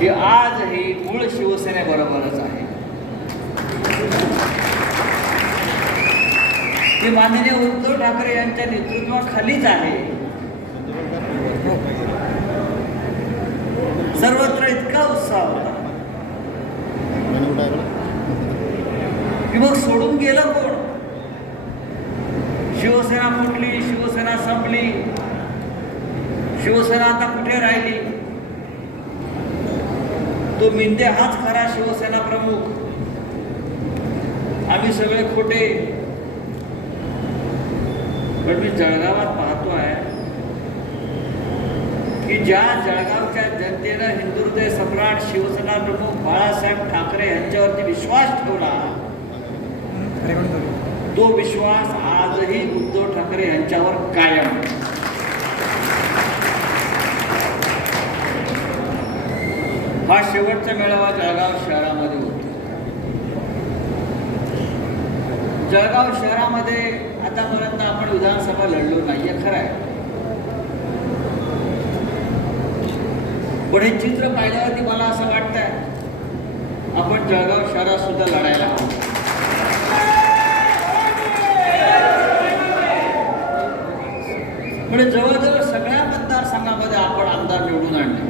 ही आजही मूळ शिवसेनेबरोबरच आहे. ती माननीय उद्धव ठाकरे यांच्या नेतृत्वाखालीच आहे. सर्वत्र इतका उत्साह होता. की मग सोडून गेलं कोण? शिवसेना फुटली शिवसेना संपली. शिवसेना आता कुठे राहिली? तो मिंदे हाच खरा शिवसेना प्रमुख. आम्ही सगळे खोटे. पण मी जळगावात पाहतो आहे की ज्या जळगावच्या जनतेनं हिंदू हृदय सम्राट शिवसेना प्रमुख बाळासाहेब ठाकरे यांच्यावरती विश्वास ठेवला तो विश्वास आजही उद्धव ठाकरे यांच्यावर कायम. हा शेवटचा मेळावा जळगाव शहरामध्ये होतो. जळगाव शहरामध्ये आतापर्यंत आपण विधानसभा लढलो नाहीये खरं आहे पण हे चित्र पाहिल्यावरती मला असं वाटतंय आपण जळगाव शहरात सुद्धा लढायला हवं. म्हणजे जवळजवळ सगळ्या मतदारसंघामध्ये आपण आमदार निवडून आणले.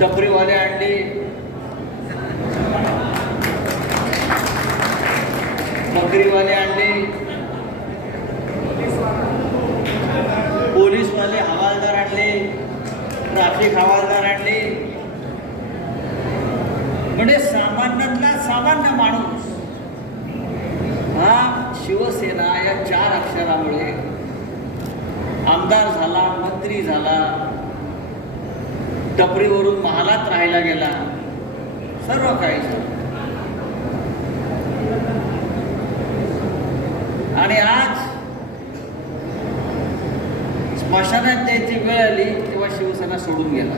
टपरीवाले आणले बकरीवाले आणले पोलीसवाले हवालदार आणले ट्रॅफिक हवालदार आणले म्हणजे सामान्यातला सामान्य माणूस हा शिवसेना या चार अक्षरामुळे आमदार झाला मंत्री झाला टपरीवरून महालात राहायला गेला. सर्व काही आणि आज स्मशानात द्यायची वेळ आली तेव्हा शिवसेना सोडून गेला.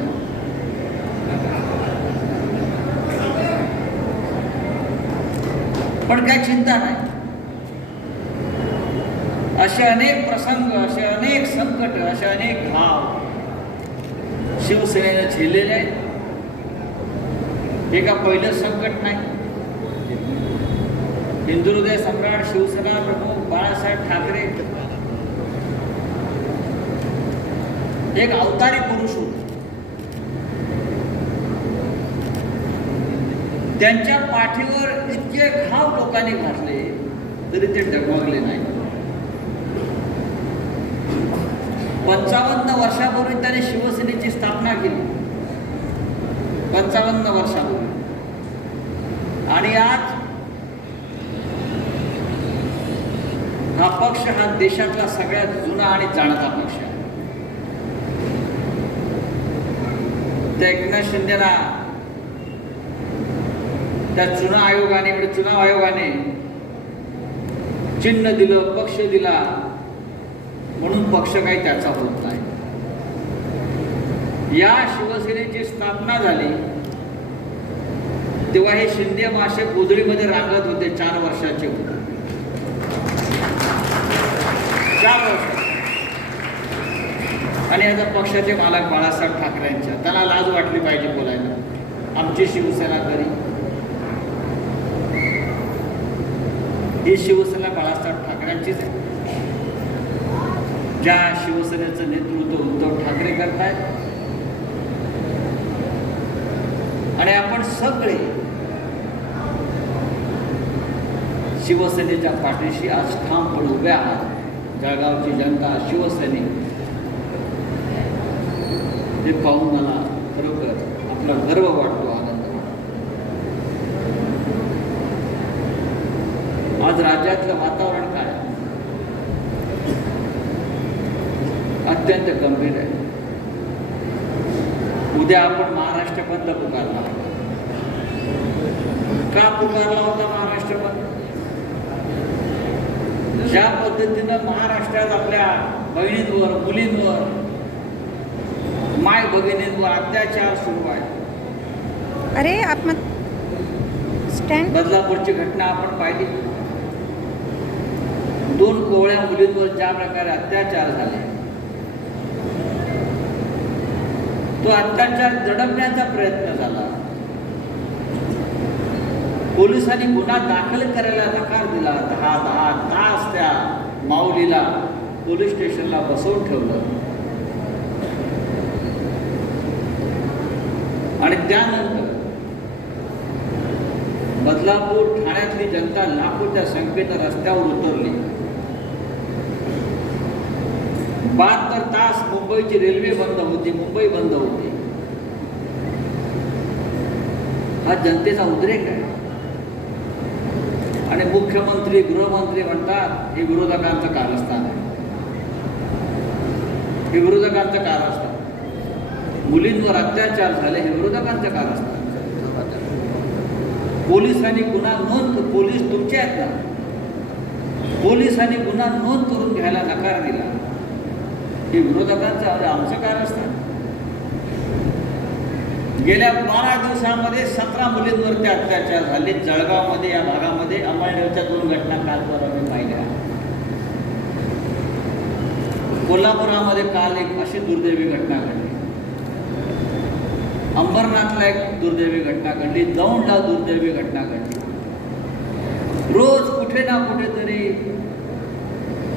पण काही चिंता नाही. असे अनेक प्रसंग असे अनेक संकट असे अनेक भाव शिवसेनेनं झेललेले आहेत. हे का पहिलं संकट नाही? हिंदू हृदय सम्राट शिवसेना प्रमुख बाळासाहेब ठाकरे. एक अवतारी पुरुष होते. त्यांच्या पाठीवर इतके घाव लोकांनी घातले तरी ते डगमगले नाही पंचावन्न वर्षापूर्वी त्याने शिवसेनेची स्थापना केली. पंचावन्न वर्षापूर्वी. आणि आज हा पक्ष हा देशातला सगळ्यात जुना आणि जाणता पक्ष आहे. त्या एकनाथ शिंदेला त्या चुनाव आयोगाने म्हणजे चुनाव आयोगाने चिन्ह दिलं पक्ष दिला. म्हणून पक्ष काही त्याचा होत नाही. या शिवसेनेची स्थापना झाली तेव्हा हे शिंदे मासे गोधडीमध्ये रांगत होते चार वर्षाचे होते. चार वर्ष आणि आता पक्षाचे मालक बाळासाहेब ठाकरेंच्या त्याला लाज वाटली पाहिजे बोलायला. आमची शिवसेना तरी ही शिवसेना बाळासाहेब ठाकरेंचीच आहे. ज्या शिवसेनेचं नेतृत्व उद्धव ठाकरे करतायत आणि आपण सगळे शिवसेनेच्या पाठीशी आज ठामपणे उभे आहात. जळगावची जनता शिवसैनिक. हे पाहून मला खरोखर आपला गर्व वाटतो. वाटतो आज राज्यातलं वातावरण काय आहे? अत्यंत गंभीर आहे उद्या आपण महाराष्ट्र बंद पुकारला का पुकारला होता महाराष्ट्र बंद? ज्या पद्धतीनं महाराष्ट्रात आपल्या बहिणींवर मुलींवर माय भगिनींवर अत्याचार सुरू आहे. अरे आप मत स्टँड बदलापूरची घटना आपण पाहिली. दोन कोवळ्या मुलींवर ज्या प्रकारे अत्याचार झाले तो अत्याचार दडपण्याचा प्रयत्न झाला. पोलिसांनी गुन्हा दाखल करायला नकार दिला. दहा दहा तास त्या माऊलीला पोलीस स्टेशनला बसवून ठेवलं. आणि त्यानंतर बदलापूर ठाण्यातली जनता लाखोच्या संख्येत रस्त्यावर उतरली. बहात्तर तास मुंबईची रेल्वे बंद होती मुंबई बंद होती. हा जनतेचा उद्रेक आहे. आणि मुख्यमंत्री गृहमंत्री म्हणतात हे विरोधकांचं कारस्थान आहे. हे विरोधकांचं कारस्थान. मुलींवर अत्याचार झाले हे विरोधकांचं कारस्थान. पोलिसांनी गुन्हा नोंद पोलीस तुमचे आहेत ना पोलिसांनी गुन्हा नोंद करून घ्यायला नकार दिला. हे विरोधकांचं अरे आमचं असतं गेल्या बारा दिवसामध्ये सतरा मुलींवरती अत्याचार झाले. जळगावमध्ये या भागामध्ये अंमळनेरच्या दोन घटना काल आम्ही पाहिल्या. कोल्हापुरामध्ये काल एक अशी दुर्दैवी घटना घडली. अंबरनाथला एक दुर्दैवी घटना घडली. दौंडला दुर्दैवी घटना घडली. रोज कुठे ना कुठेतरी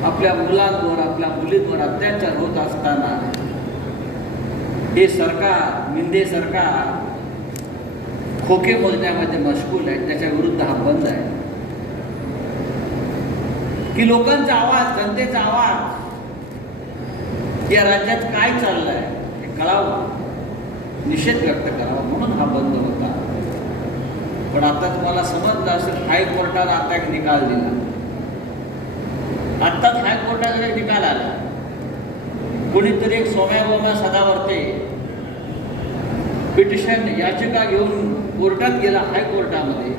आपल्या मुलांवर आपल्या मुलींवर अत्याचार होत असताना हे सरकार मिंदे सरकार खोके मोजण्यामध्ये मशगूल आहे त्याच्या विरुद्ध हा बंद आहे. की लोकांचा आवाज जनतेचा आवाज या राज्यात काय चाललंय हे कळावं. निषेध व्यक्त करावा म्हणून हा बंद होता. पण आता तुम्हाला समजलं असेल हायकोर्टानं आता एक निकाल दिला. आत्ताच हायकोर्टाचा एक निकाल आला कोणीतरी एक सोम्या सदावर्ते पिटिशन याचिका घेऊन कोर्टात गेला हायकोर्टामध्ये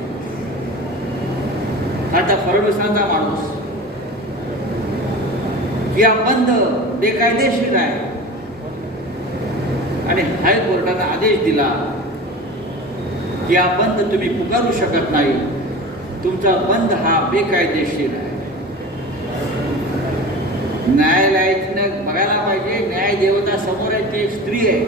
आता फडणवीसांचा माणूस की हा बंद बेकायदेशीर आहे. आणि हायकोर्टानं आदेश दिला की हा बंद तुम्ही पुकारू शकत नाही. तुमचा बंद हा बेकायदेशीर आहे. न्यायालयानं बघायला पाहिजे न्याय देवता समोर आहे ती एक स्त्री आहे.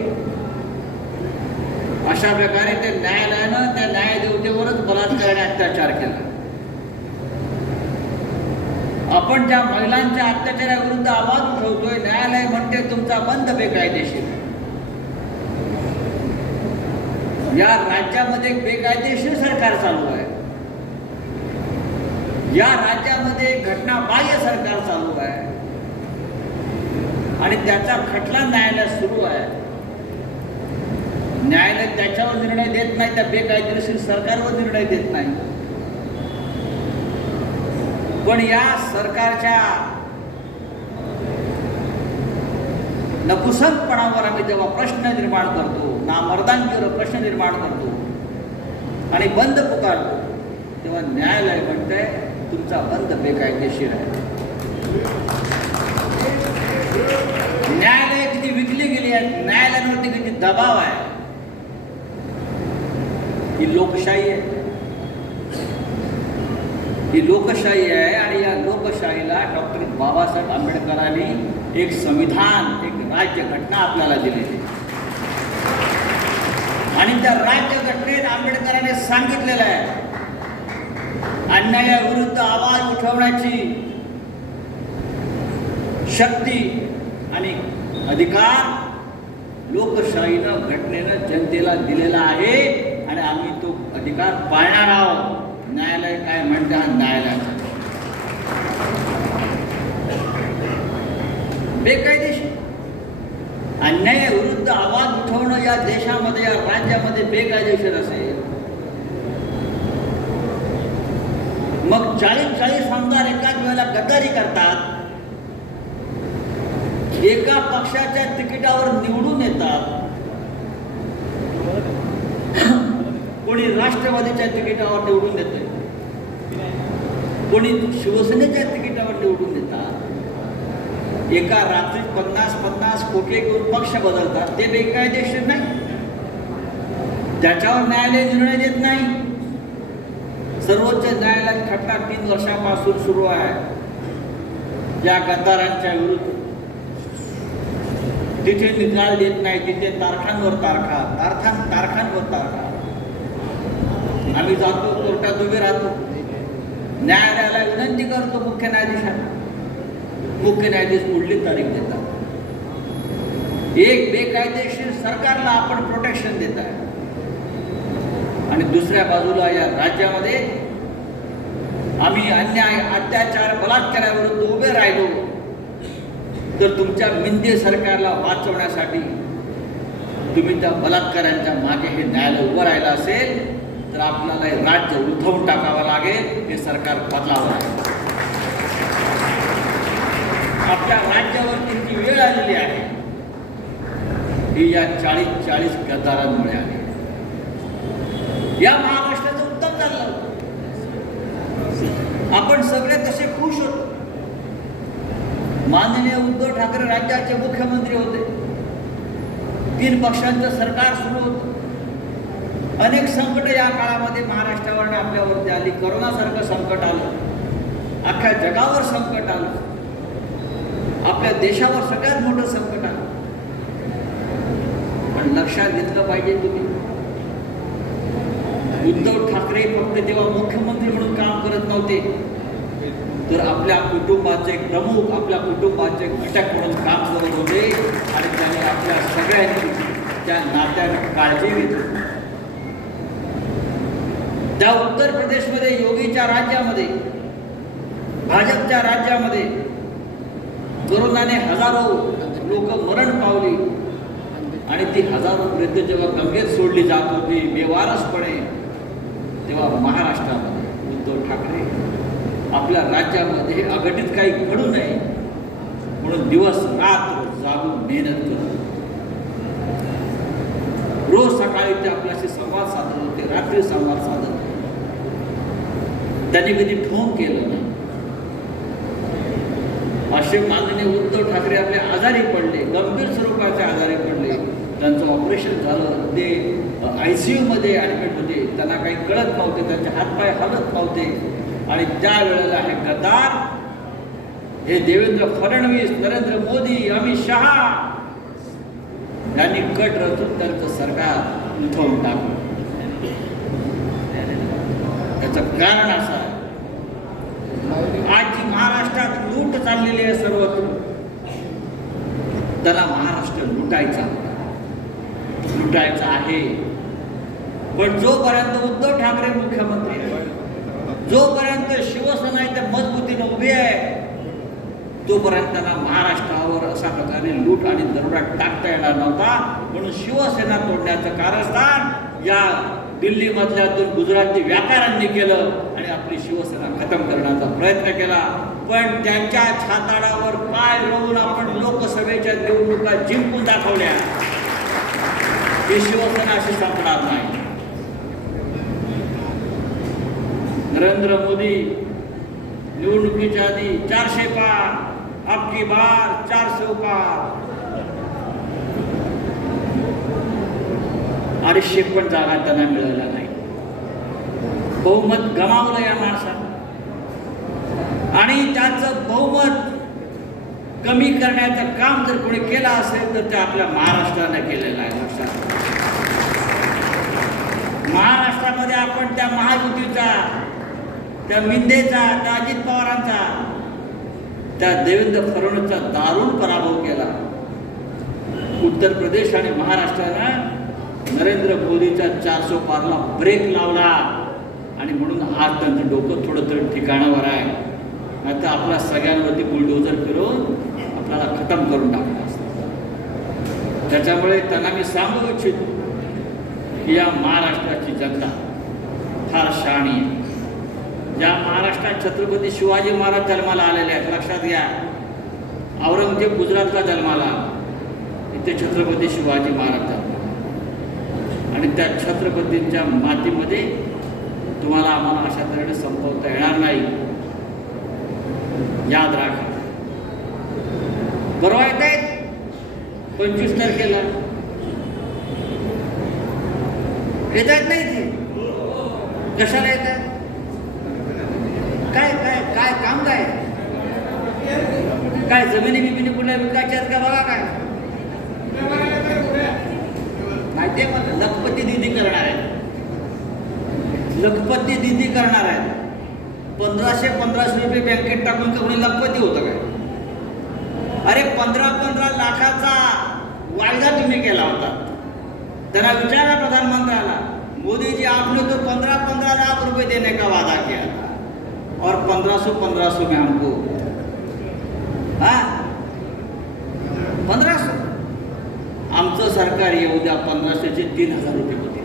अशा प्रकारे ते न्यायालयानं त्या न्यायदेवतेवरच बलात्कार आणि अत्याचार केला. आपण ज्या महिलांच्या अत्याचाराविरुद्ध आवाज उठवतोय न्यायालय म्हणते तुमचा बंद बेकायदेशीर. या राज्यामध्ये बेकायदेशीर सरकार चालू आहे. या राज्यामध्ये घटनाबाह्य सरकार चालू आहे आणि त्याचा खटला न्यायालयात सुरू आहे. न्यायालय त्याच्यावर निर्णय देत नाही त्या बेकायदेशीर सरकारवर निर्णय देत नाही. पण या सरकारच्या नपुसकपणावर आम्ही जेव्हा प्रश्न निर्माण करतो नामर्दांकीवर प्रश्न निर्माण करतो आणि बंद पुकारतो तेव्हा न्यायालय म्हणतंय तुमचा बंद बेकायदेशीर आहे. दबाव आहे ही लोकशाही आहे ही लोकशाही आहे आणि या लोकशाहीला डॉक्टर बाबासाहेब आंबेडकरांनी एक संविधान एक राज्यघटना आपल्याला दिलेली आहे. आणि त्या राज्यघटनेत आंबेडकरांनी सांगितलेलं आहे अन्यायाविरुद्ध आवाज उठवण्याची शक्ती आणि अधिकार लोकशाहीनं घटनेनं जनतेला दिलेला आहे आणि आम्ही तो अधिकार पाळणार आहोत. न्यायालय काय म्हणते? हा न्यायालयाचा. बेकायदेशीर. अन्याय विरुद्ध आवाज उठवणं या देशामध्ये या राज्यामध्ये बेकायदेशीर असेल. मग चाळीस चाळीस आमदार एकाच वेळेला गद्दारी करतात. एका पक्षाच्या तिकिटावर निवडून येतात. कोणी राष्ट्रवादीच्या तिकिटावर निवडून येते कोणी शिवसेनेच्या तिकिटावर निवडून येतात एका रात्रीत पन्नास पन्नास कोटी घेऊन पक्ष बदलतात. ते बेकायदेशीर नाही. त्याच्यावर न्यायालय निर्णय देत नाही. सर्वोच्च न्यायालयात खटला तीन वर्षापासून सुरू आहे. या गद्दारांच्या विरुद्ध तिथे निकाल देत नाही तिथे तारखांवर तारखा तारखां तारखांवर तारखा. आम्ही जातो कोर्टात उभे राहतो. न्यायालयाला विनंती करतो मुख्य न्यायाधीशांना. मुख्य न्यायाधीश पुढली तारीख देतात. एक बेकायदेशीर सरकारला आपण प्रोटेक्शन देत आहे आणि दुसऱ्या बाजूला या राज्यामध्ये आम्ही अन्याय अत्याचार बलात्काराविरुद्ध उभे राहिलो. तर तुमच्या मिंदे सरकारला वाचवण्यासाठी तुम्ही त्या बलात्कारांच्या मागे हे न्यायालय उभं राहिलं असेल तर आपल्याला हे राज्य उलथवून टाकावं लागेल हे सरकार बदलावं लागेल. आपल्या राज्यावरती जी वेळ आलेली आहे? ही या चाळीस चाळीस गद्दारांमुळे आहे. या महाराष्ट्राचं उत्तम चाललं आपण सगळे तसे खुश होतो. माननीय उद्धव ठाकरे राज्याचे मुख्यमंत्री होते. तीन पक्षांचं सरकार सुरू होतं. अनेक संकट या काळामध्ये महाराष्ट्रावर आपल्यावरती आली. करोनासारखं संकट आलं. अख्ख्या जगावर संकट आलं. आपल्या देशावर सगळ्यात मोठं संकट आलं. पण लक्षात घेतलं पाहिजे तुम्ही. उद्धव ठाकरे फक्त तेव्हा मुख्यमंत्री म्हणून काम करत नव्हते. तर आपल्या कुटुंबाचे प्रमुख आपल्या कुटुंबाचे घटक म्हणून काम करत होते आणि त्यांनी आपल्या सगळ्यांनी त्या नात्याने काळजी घेतली. त्या उत्तर प्रदेशमध्ये योगीच्या राज्यामध्ये भाजपच्या राज्यामध्ये कोरोनाने हजारो लोक मरण पावली आणि ती हजारो वृद्ध जेव्हा गंगेत सोडली जात होती बेवारसपणे तेव्हा महाराष्ट्रामध्ये उद्धव ठाकरे आपल्या राज्यामध्ये हे अघटित काही घडू नये म्हणून दिवस रात्र जागून मेहनत करत रोज सकाळी ते आपल्याशी संवाद साधत होते रात्री संवाद साधत होते. त्यांनी कधी फोन केलं नाही. असे माननीय उद्धव ठाकरे आपले आजारी पडले गंभीर स्वरूपाचे आजारी पडले. त्यांचं ऑपरेशन झालं ते आय सी यूमध्ये ॲडमिट होते. त्यांना काही कळत नव्हते त्यांचे हातपाय हलत नव्हते. आणि त्या वेळेला हे गद्दार हे देवेंद्र फडणवीस नरेंद्र मोदी अमित शहा यांनी कट रचून त्यांचं सरकार उठवून टाकलं. त्याचं कारण असं आहे. महाराष्ट्रात लूट चाललेली आहे सर्वत्र. त्याला महाराष्ट्र लुटायचा. लुटायचा आहे. पण जोपर्यंत उद्धव ठाकरे मुख्यमंत्री आहे, जोपर्यंत शिवसेना इथे मजबूतीने उभी आहे तोपर्यंत त्यांना महाराष्ट्रावर अशा प्रकारे लूट आणि दरोडा टाकता येणार नव्हता. म्हणून शिवसेना तोडण्याचं कारस्थान या दिल्लीमधल्या दोन गुजराती व्यापाऱ्यांनी केलं आणि आपली शिवसेना खतम करण्याचा प्रयत्न केला. पण त्यांच्या छाताडावर पाय रोवून आपण लोकसभेच्या निवडणुका जिंकून दाखवल्या. ही शिवसेना अशी संपणार नाही. नरेंद्र मोदी निवडणुकीच्या आधी चारशे पार आपकी बार चारशे पार. अडीचशे पण जागा त्यांना मिळाल्या नाही. बहुमत गमावलं या माणसानं. आणि त्याचं बहुमत कमी करण्याचं काम जर कोणी केलं असेल तर ते आपल्या महाराष्ट्रानं केलेलं आहे लक्षात महाराष्ट्रामध्ये आपण त्या महायुतीचा त्या मिंदेचा त्या अजित पवारांचा त्या देवेंद्र फडणवीसचा दारुण पराभव केला. उत्तर प्रदेश आणि महाराष्ट्रानं नरेंद्र मोदीच्या चारशे पारला ब्रेक लावला. आणि म्हणून आज त्यांचं डोकं थोडं थोडं ठिकाणावर आहे. आता आपल्या सगळ्यांवरती बुलडोजर फिरून आपल्याला खतम करून टाकलं असतं त्याच्यामुळे त्यांना मी सांगू इच्छितो की या महाराष्ट्राची जनता फार शहाणी आहे. ज्या महाराष्ट्रात छत्रपती शिवाजी महाराज जन्माला आलेले आहेत लक्षात घ्या. औरंगजेब गुजरातला जन्माला इथे छत्रपती शिवाजी महाराज जन्माला. आणि त्या छत्रपतींच्या मातीमध्ये तुम्हाला आम्हाला अशा तऱ्हेने संपवता येणार नाही. याद राखा. बरोबर येत आहेत. पंचवीस तारखेला. येत आहेत नाही ते कशाला येतात काय काय काय काम काय? काय जमिनी बिमिनी कुठल्या विकायच्या का बघा काय? ते मला? लखपती दिदी करणार आहे लखपती दिदी करणार आहेत. पंधराशे पंधराशे रुपये बँकेत टाकून कोणी लखपती होतं काय? अरे पंधरा पंधरा लाखाचा वायदा तुम्ही केला होता. त्यांना विचारा प्रधानमंत्र्याला. मोदीजी आपने तो पंधरा पंधरा लाख रुपये देणे का वादा केला? और पंद्रह सौ पंद्रह सौ में हमको। हाँ? पंधरा सौ? आमचं सरकार येऊ द्या पंधराशेचे तीन हजार रुपये होते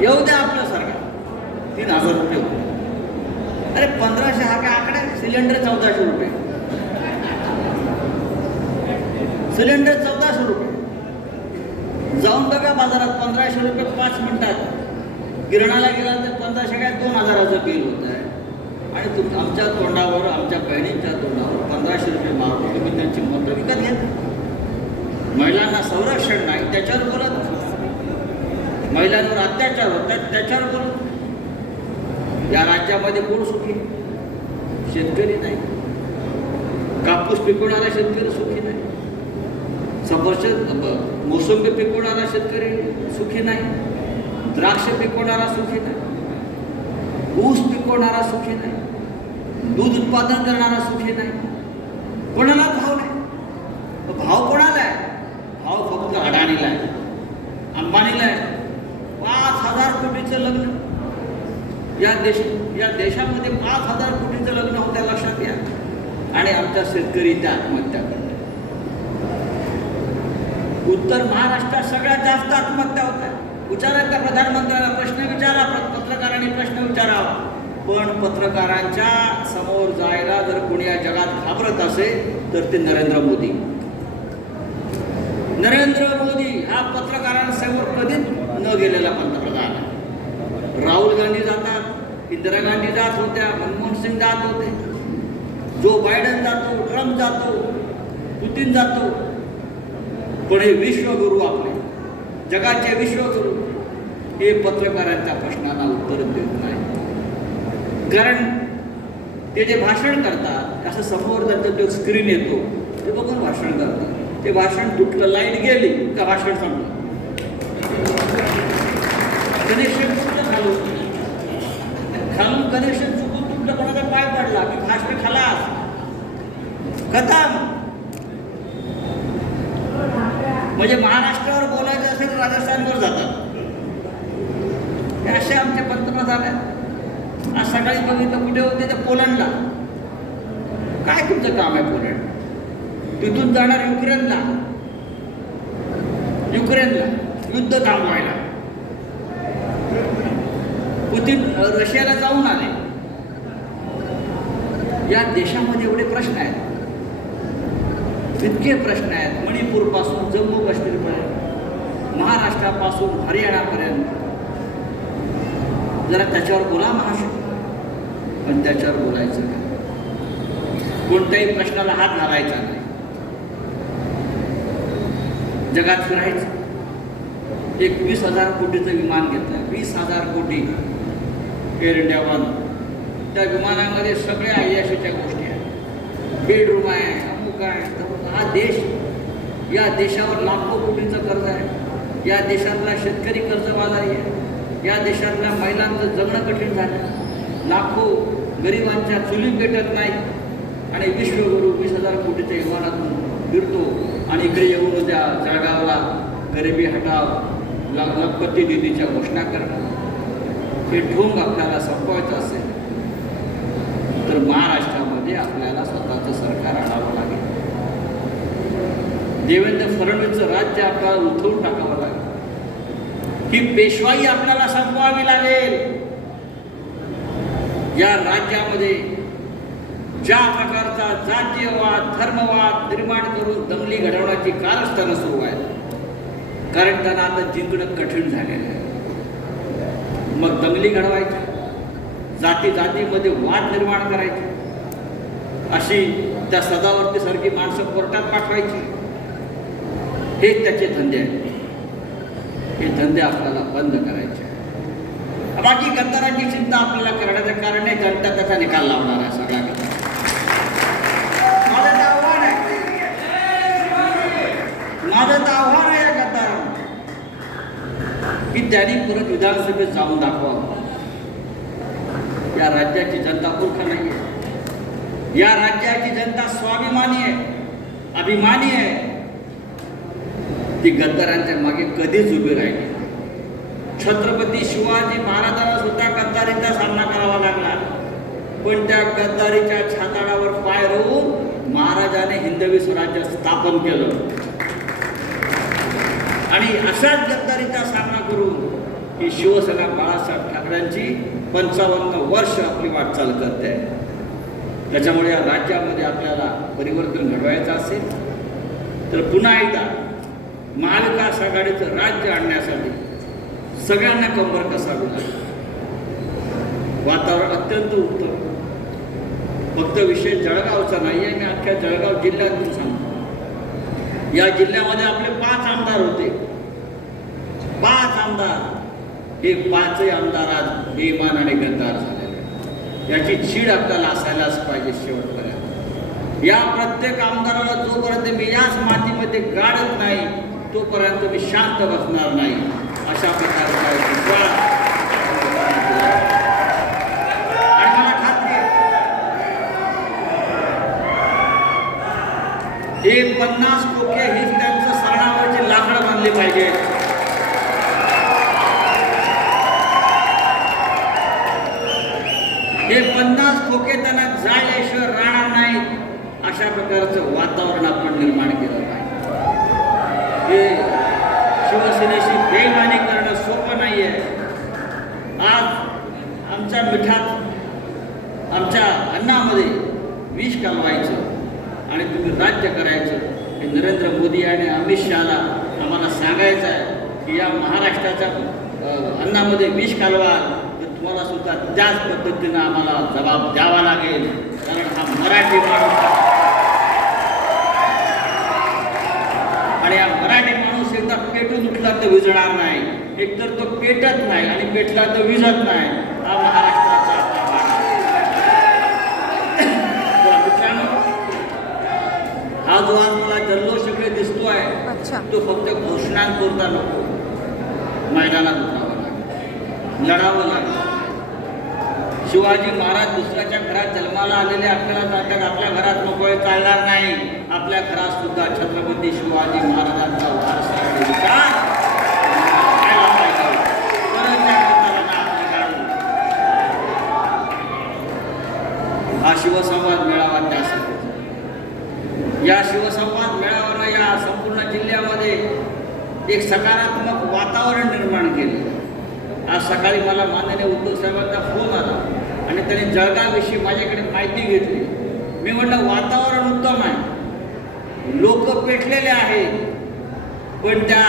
येऊ द्या आपलं सरकार तीन हजार रुपये होते अरे पंधराशे हा काय आकडा आहे? सिलेंडर चौदाशे रुपये सिलेंडर चौदाशे रुपये जाऊन बघा बाजारात पंधराशे रुपये पाच मिनिटात किराणाला गेला तर पंधराशे काय दोन हजाराचं बिल होत आहे आणि तुम आमच्या तोंडावर आमच्या बहिणींच्या तोंडावर पंधराशे रुपये मारून तुम्ही त्यांची मतं विकत घ्या महिलांना संरक्षण नाही त्याच्यावर बोलत. महिलांवर अत्याचार होतात त्याच्यावर बोलत. या राज्यामध्ये कोण सुखी? शेतकरी नाही. कापूस पिकवणारा शेतकरी सुखी नाही. सफरचंद मोसंबी पिकवणारा शेतकरी सुखी नाही. द्राक्ष पिकवणारा सुखी नाही. ऊस पिकवणारा सुखी नाही. दूध उत्पादन करणारा सुखी नाही कोणाला भाव नाही? भाव कोणाला आहे? भाव फक्त अडाणीला आहे. अंबानीला आहे. पाच हजार कोटीचं लग्न. या देश या देशामध्ये पाच हजार कोटीचं लग्न होत्या लक्षात घ्या. आणि आमचा शेतकरी त्या आत्महत्या करतात. उत्तर महाराष्ट्रात सगळ्यात जास्त आत्महत्या होत्या. विचारा त्या प्रधानमंत्र्याला प्रश्न विचारा पत्रकारांनी प्रश्न विचारावा. पण पत्रकारांच्या समोर जायला जर कोणी या जगात घाबरत असेल तर ते नरेंद्र मोदी. नरेंद्र मोदी हा पत्रकारांसमोर कधीच न गेलेला पंतप्रधान आहे. राहुल गांधी जातात इंदिरा गांधी जात होत्या मनमोहन सिंग जात होते. जो बायडन जातो ट्रम्प जातो पुतीन जातो. पण हे विश्वगुरू आपले. जगाचे विश्वगुरू. हे पत्रकारांच्या प्रश्नांना उत्तर देत नाही कारण ते जे भाषण करतात असं समोर त्यांचा जो स्क्रीन येतो ते बघून भाषण करतात. ते भाषण तुटलं लाइट गेली का भाषण संपलं? कनेक्शन सुद्धा खालून. खालून कनेक्शन चुकून तुटलं कोणाचा पाय पडला? की भाषण खालास. खतम. म्हणजे महाराष्ट्रावर बोलायचं असेल तर राजस्थानवर जातात. हे असे आमचे पंतप्रधान आहेत. आज सकाळी बघितलं कुठे होते ते पोलंडला. काय तुमचं काम आहे पोलंड? तिथून जाणार युक्रेनला. युक्रेनला युद्ध थांबवायला. पुतीन रशियाला जाऊन आले. या देशामध्ये एवढे प्रश्न आहेत. इतके प्रश्न आहेत. मणिपूरपासून जम्मू काश्मीरपर्यंत महाराष्ट्रापासून हरियाणापर्यंत. जरा त्याच्यावर बोला महाशय. पण त्याच्यावर बोलायचं नाही. कोणत्याही प्रश्नाला हात घालायचा नाही. जगात फिरायचं. एक वीस हजार कोटीचं विमान घेतलं. वीस हजार कोटी एअर इंडिया वन. त्या विमानामध्ये सगळ्या आय्याशीच्या गोष्टी आहेत. बेडरूम आहे अमुक आहे. हा देश या देशावर लाखो कोटीचं कर्ज आहे. या देशातला शेतकरी कर्जबाजारी आहे. या देशातल्या महिलांचं जगणं कठीण झालं. लाखो गरिबांच्या चुली पेटत नाही आणि विश्वगुरू वीस हजार कोटीच्या विमानातून फिरतो आणि इकडे येऊन त्या जळगावला गरिबी हटाव लखपती दिदीच्या घोषणा करणं हे ढोंग आपल्याला संपवायचं असेल तर महाराष्ट्रामध्ये आपल्याला स्वतःचं सरकार आणावं लागेल. देवेंद्र फडणवीसचं राज्य आपल्याला उठवून टाकावं ही पेशवाई आपल्याला संपवावी लागेल. या राज्यामध्ये ज्या प्रकारचा जातीयवाद धर्मवाद निर्माण करून दंगली घडवण्याची कारस्थानं सुरू आहेत. कारण त्यांना आता जिंकणं कठीण झालेलं आहे. मग दंगली घडवायच्या जाती जातीमध्ये वाद निर्माण करायचे अशी त्या सदावर्तीसारखी माणसं कोर्टात पाठवायची हे त्याचे धंदे आहेत. हे धंदे आपल्याला बंद करायचे. बाकी गद्दाराची चिंता आपल्याला करण्याचं कारण आहे जनता त्याचा निकाल लावणार आहे सगळ्या माझं त्यांनी परत विधानसभेत जाऊन दाखवावं. या राज्याची जनता मूर्ख नाही या राज्याची जनता स्वाभिमानी आहे, अभिमानी आहे. ती गद्दारांच्या मागे कधीच उभी राहिली छत्रपती शिवाजी महाराजांना सुद्धा गद्दारीचा सामना करावा लागला. पण त्या गद्दारीच्या छाताडावर पाय रोवून महाराजाने हिंदवी स्वराज्य स्थापन केलं. आणि अशाच गद्दारीचा सामना करून ही शिवसेना बाळासाहेब ठाकरेंची पंचावन्न वर्ष आपली वाटचाल करते. आहे त्याच्यामुळे या राज्यामध्ये आपल्याला परिवर्तन घडवायचं असेल तर पुन्हा एकदा महाविकास आघाडीचं राज्य आणण्यासाठी सगळ्यांना कंबर कसावी लागेल? वातावरण अत्यंत उत्तम फक्त विषय जळगावचा नाही आहे मी अख्ख्या जळगाव जिल्ह्यातून सांगतो. या जिल्ह्यामध्ये आपले पाच आमदार होते. पाच आमदार. हे पाचही आमदार आज बेमान आणि गद्दार झालेले याची चीड आपल्याला असायलाच पाहिजे शेवटपर्यंत. या प्रत्येक आमदाराला जोपर्यंत मी याच मातीमध्ये गाडत नाही तोपर्यंत मी शांत बसणार नाही. अशा प्रकारचा विश्वास आणि मला खात्री हे पन्नास खोके हीच त्यांचं सरणावरची लाकडं बांधली पाहिजे. हे पन्नास खोके त्यांना जायल्याशिवाय राहणार नाही अशा प्रकारचं वातावरण आपण निर्माण केलं. हे शिवसेनेशी बेमानी करणं सोपं नाही आहे आज आमच्या मिठात आमच्या अन्नामध्ये विष कालवायचं आणि तुम्ही राज्य करायचं हे नरेंद्र मोदी आणि अमित शहाला आम्हाला सांगायचं आहे की या महाराष्ट्राच्या अन्नामध्ये विष कालवा तर तुम्हाला सुद्धा त्याच पद्धतीनं आम्हाला जबाब द्यावा लागेल. कारण हा मराठी माणूस आणि हा मराठी माणूस एकदा पेटून उठला तर विजणार नाही. एकतर तो पेटत नाही आणि पेटला तर विजत नाही. हा महाराष्ट्राचा हा जो आज मला जल्लोष सगळे दिसतोय तो फक्त घोषणांपुरता नको. मैदानात उतरावं लागेल. लढावं लागेल. शिवाजी महाराज दुसऱ्याच्या घरात जन्माला आलेले आपल्याला सांगतात आपल्या घरात नकोय चालणार नाही. आपल्या घरात सुद्धा छत्रपती शिवाजी महाराजांचा वारसा आणि विचार व्हायला पाहिजे. तरच त्या गद्दारांना आपण काढू. हा शिवसंवाद मेळावा त्यासाठी या शिवसंवाद मेळाव्यानं या संपूर्ण जिल्ह्यामध्ये एक सकारात्मक वातावरण निर्माण केलं आज सकाळी मला माननीय उद्धव साहेबांचा फोन आला आणि त्यांनी माझ्याकडे माहिती घेतली. मी म्हटलं वातावरण उत्तम आहे. लोक पेटलेले आहेत पण त्या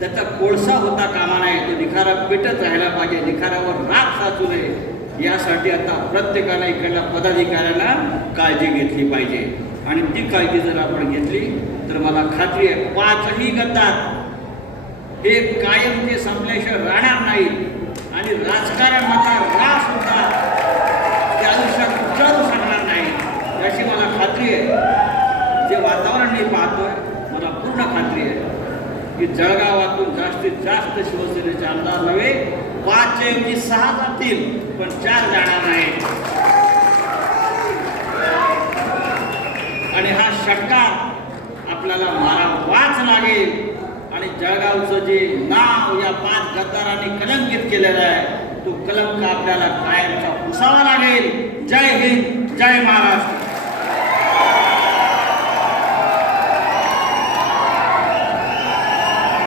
त्याचा कोळसा होता कामा नाही तो निखारा पेटत राहायला पाहिजे. निखारावर राग साचू नये. यासाठी आता प्रत्येकाला इकडल्या पदाधिकाऱ्यांना काळजी घेतली पाहिजे. आणि ती काळजी जर आपण घेतली तर मला खात्री आहे पाचही गद्दार हे कायम ते संपल्याशिवाय राहणार नाहीत. आणि राजकारणाचा राग होता याची मला खात्री आहे. जे वातावरण मी पाहतोय मला पूर्ण खात्री आहे की जळगावातून जास्तीत जास्त शिवसेनेचे आमदार नव्हे पाच ऐवजी सहा जातील पण चार जाणार नाही. आणि हा षटकार आपल्याला मारा वाच लागेल. आणि जळगावचं जे नाव या पाच गद्दारांनी कलंकित केलेलं आहे तो कलंक आपल्याला कायमचा पुसावा लागेल. जय हिंद जय महाराष्ट्र.